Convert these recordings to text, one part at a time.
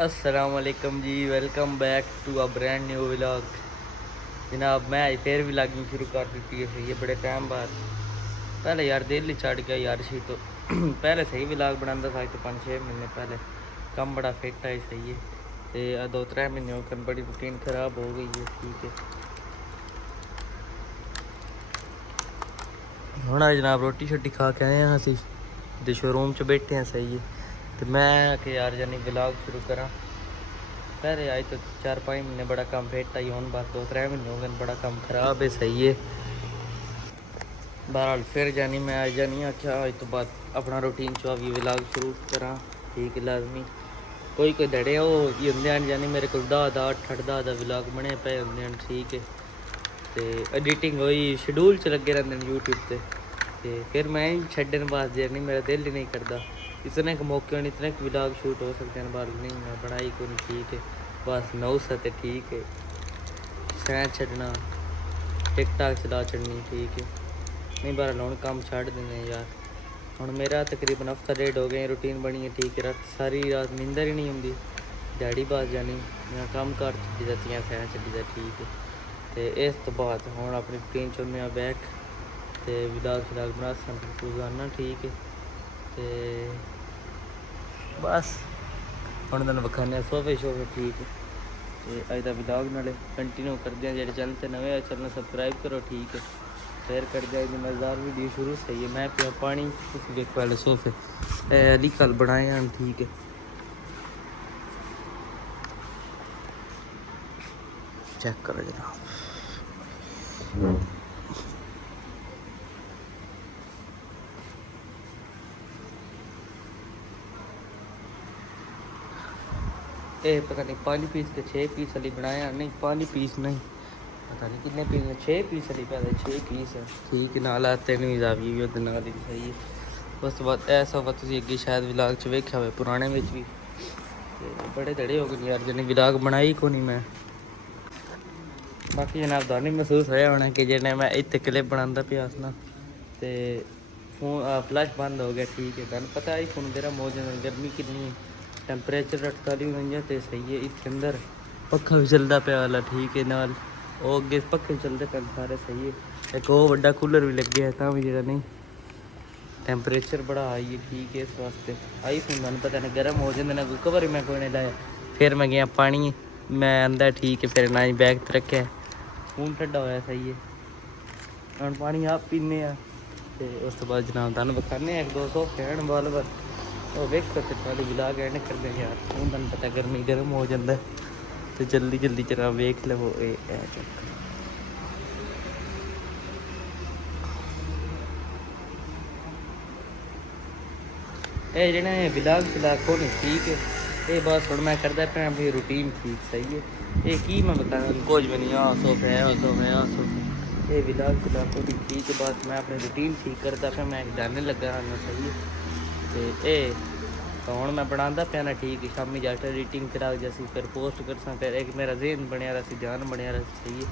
अस्सलाम वालेकुम जी, welcome back to a brand new vlog. जनाब मैं आज फिर व्लॉगिंग शुरू कर दी है ये बड़े टाइम बाद। पहले यार दिल ही चढ़ गया यार सी तो पहले सही व्लॉग बनाता था, तो 5-6 महीने पहले कम बड़ा फिट है सही है। तो 2-3 महीने होकर बड़ी रूटीन ख़राब हो गई है। ठीक है ਹੁਣ जनाब रोटी शोटी खा के आए हैं असी तो शोरूम च बैठे हैं सही है। तो मैं कि यार जानी व्लॉग शुरू करा। पहले आए तो 4-5 महीने बड़ा कम फिट आई, हूँ बस 2-3 महीने हो गए बड़ा कम खराब है सही है। बहरहाल फिर जानी मैं आज जानी आख्या आज तो बाद अपना रूटीन चो भी व्लॉग शुरू करा। ठीक है लाजमी कोई दड़े हो होंगे जानी मेरे को 10-8 व्लॉग बने पे होंगे। ठीक है तो एडिटिंग हुई शेड्यूल च लगे रहते हैं यूट्यूब से। तो फिर मैं छड्डन पास जे नहीं, मेरा दिल ही नहीं करता। इतने के मौके होने इतने व्लॉग शूट हो सकते हैं बार नहीं मैं बनाई को नहीं। ठीक है बस 9 सत ठीक है सैं छड़ना टिक टाक चला चढ़नी। ठीक है नहीं बार लोन काम छड़ देने यार। हूँ मेरा तकरीबन हफ्ता 1.5 हो गए रूटीन बनी है। ठीक है रात सारी रात नींदर ही नहीं होंगी, दिहाड़ी बाज जानी मैं काम कर चली जाती हैं सैं चली जा। ठीक है तो इस तो बाद हूँ अपनी रूटीन चो मैं बैक तो व्लॉग श्लॉग बना रोजाना। ठीक है तो बस हम तुम विखाने सोफे शोफे। ठीक है तो अज का व्लॉग नाले कंटिन्यू करते हैं। जो चैनल पर नवे चैनल सबसक्राइब करो। ठीक है फिर कर दिया मज़ेदार वीडियो शुरू सही है। मैं पिया पानी देखो वाले सोफे अली कल बनाए हैं। ठीक है चेक करो जनाब ये पता नहीं 5 पीस के 6 पीस वाली बनाया नहीं 5 पीस नहीं पता नहीं कितने पीस 6 पीस वाली पहले 6 पीस है। ठीक है नाल 3 जावी भी उधर नाल सही है। उस तो बाद ऐसा वा तुम अगे शायद व्लॉग च वेख्या हो पुराने में भी बड़े धड़े हो गए यार जिन्हें व्लॉग बनाई को नहीं मैं। बाकी जनाब नहीं महसूस होया होना कि जिन्हें मैं इतने क्लिप बनाता पिया ना तो फोन फ्लैश बंद हो गया। ठीक है तुम पता ही फोन मेरा मौजूद गर्मी कितनी टैंपरेचर 48 तो सही है। इतने अंदर पक्खा भी चलता पाया वाला। ठीक है नाल वो अगे पक्खे चलते पे सारे सही है। एक वो बड़ा कूलर भी लगे है तो भी जो नहीं टैंपरेचर बड़ा हाई है। ठीक है इस वास्ते आई फोन मैं पता नहीं गर्म हो जाते ना कोई कवर मैं कोई नहीं लाया। फिर मैं गया पानी मैं अंदर। ठीक है फिर ना ही बैग तो रखे फोन ठंडा होया सही है। हम पानी आप पीने तो उस तो बाद जनाब तुम विखाने 1-2 सोफे हैं बाल बार वो वेख सकते थोड़ी व्लॉग एंड कर देंगे यार। हूँ तुम पता गर्मी गर्म हो जाता तो जल्दी जल्दी जरा वेख लो चक्कर। ये जो व्लॉग श्लॉग को नहीं। ठीक है ये बस हम मैं करता पे अपनी रूटीन ठीक सही है। ये की मैं बता कुछ भी नहीं हाँ सोफे सोफे ये व्लॉग श्लॉग को ठीक है। बस मैं अपनी रूटीन ठीक करता पे मैं जाने लगा रहना सही है। तो ये तो हूँ मैं बनाता पाया ना। ठीक है शामी जाकर एडिटिंग करा जैसी फिर पोस्ट कर फिर एक मेरा जेहन बनया रहा ध्यान बनया रहा सही है।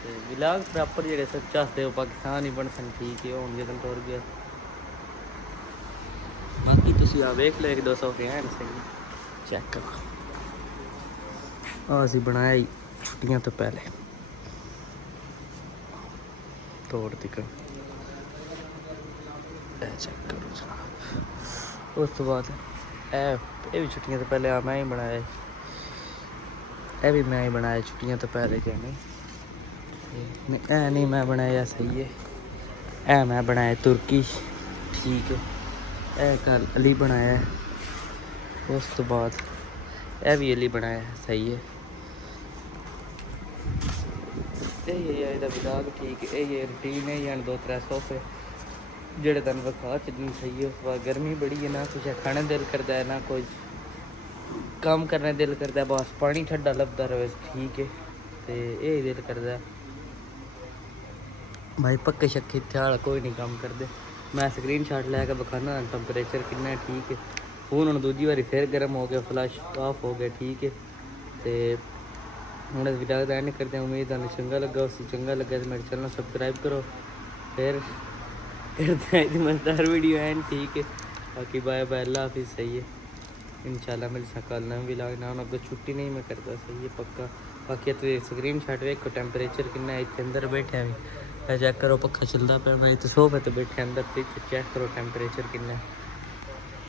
तो व्लॉग प्रॉपर जो सच चाहते हो पाकिस्तान ही बन सन। ठीक है हूँ जदन तुर गया बाकी तुम आ वेख लो 1-2 सोफे हैं सही चेक करो। असी बनाया ही छुट्टियां तो पहले तोड़ दिख चेक करो जनाब। उस तो बाद ये भी छुट्टियां तो पहले मैं ही बनाया ये भी मैं ही बनाया छुट्टियां तो पहले जाने नहीं मैं बनाया सही है। मैं बनाया तुर्की। ठीक है कल अली बनाया है। उस तो बाद भी अली बनाया है सही है। यही व्लॉग ठीक है ये रूटीन है। 2-3 सोफे जेड़े तुम विखा चलनी सही है। उस बाद गर्मी बड़ी है ना कुछ खाने दिल करता है ना कोई काम करने दिल करता है बस पानी ठंडा लभदा रहे। ठीक है तो यही दिल करता है भाई पक्के शक्के ख्याल कोई नहीं काम करते। मैं स्क्रीन शॉट लैके विखाना टैंपरेचर कितना। ठीक है फोन हम दूजी बारी फिर गर्म हो गया फ्लैश ऑफ हो गया। ठीक है तो हूँ व्लॉग का एंड करते हैं। उम्मीद है चंगा लगा उस चंगा लगा तो मेरे चैनल सबसक्राइब करो। फिर करते हैं मज़ेदार वीडियो एंड। ठीक है बाकी बाय बाय अल्लाह हाफिज़ सही है। इंशाल्लाह मिल सका नम विलाग ना अगर छुट्टी नहीं मैं करता सही है पक्का। बाकी तो स्क्रीन शॉट वेखो टैंपरेचर कितना है इतने अंदर बैठे हैं चेक करो पक्खा चलता पे मैं तो सोफे तो बैठे अंदर तो चेक करो टैंपरेचर कितना है